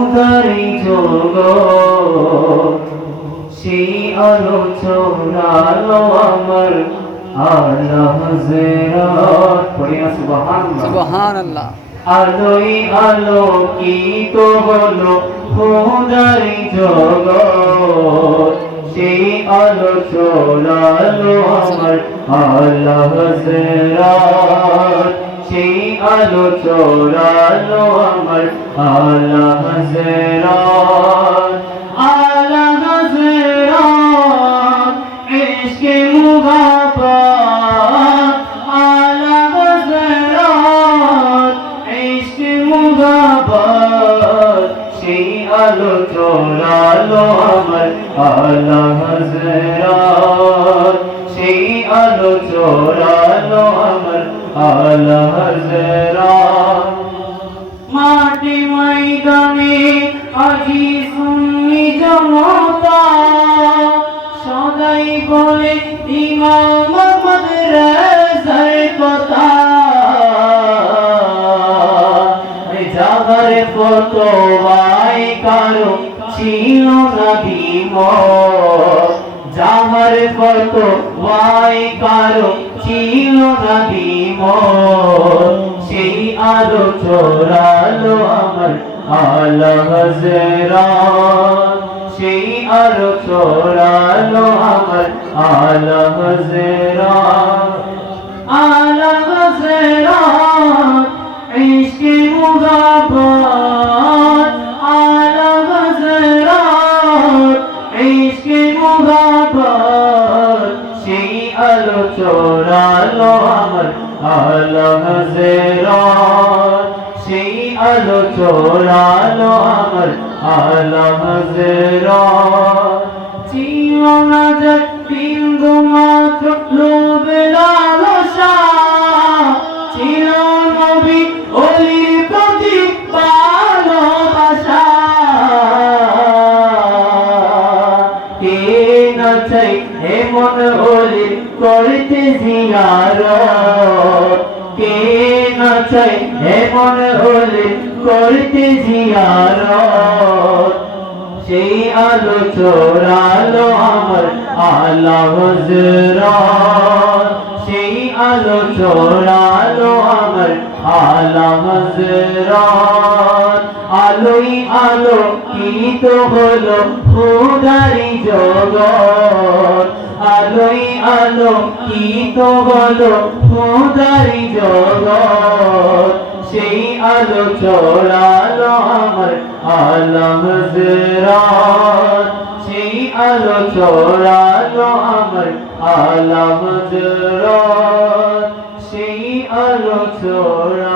হুদারি যোগ সেই আলোচনালো আমার আল্লাহ হজরত পড়ি না সুবহানাল্লাহ। সুবহানাল্লাহ। আলোই আলোকিত হলো হুদারি জগৎ। সেই আলো চলালো আমার আল্লাহ সেই আলো আমার আল্লাহ হজরত আল্লাহ হজরত ইশকে মুহাব্বত আল্লাহ হজরত ইশকে মুহাব্বত সেই আলো চলালো আমার আল্লাহ হজরত সেই আলো চলালো হজরত ইমাম আহমদ কথা। যাবার কত ভাই কারও ছিল না ভীম যাবার কত ভাই কারও ছিল না ভীম সেই আলো চোরালো আমার আলা হজরাত সেই আলো চোরালো আমার আলা হজরাত আলা হজরাত ইশকে মুহাব্বত। আলা হজরাত ইশকে মুহাব্বত। সেই আলো চোরালো আমার আলা হজরাত সেই আলো চোরালো আমার আলা হজরাত ছিল না যে বিন্দু মাত্র লোভ লালসা। ছিল নবী অলির প্রতি ভালোবাসা। কে না চাই করতে জিয়ারত। কে না চাই এমন করতে জিয়ারত। সেই আলো চোরালো আমার আলা সেই আলো চোরালো আমার আলা আলোই আলো কিত হলো খুদারি জগৎ আলোই আলো কিত হলো খুদারি জগৎ সেই আলো চড়ালো আমার আলম হজরাত সেই আলো চড়ালো আমার আলম হজরাত সেই আলো আমার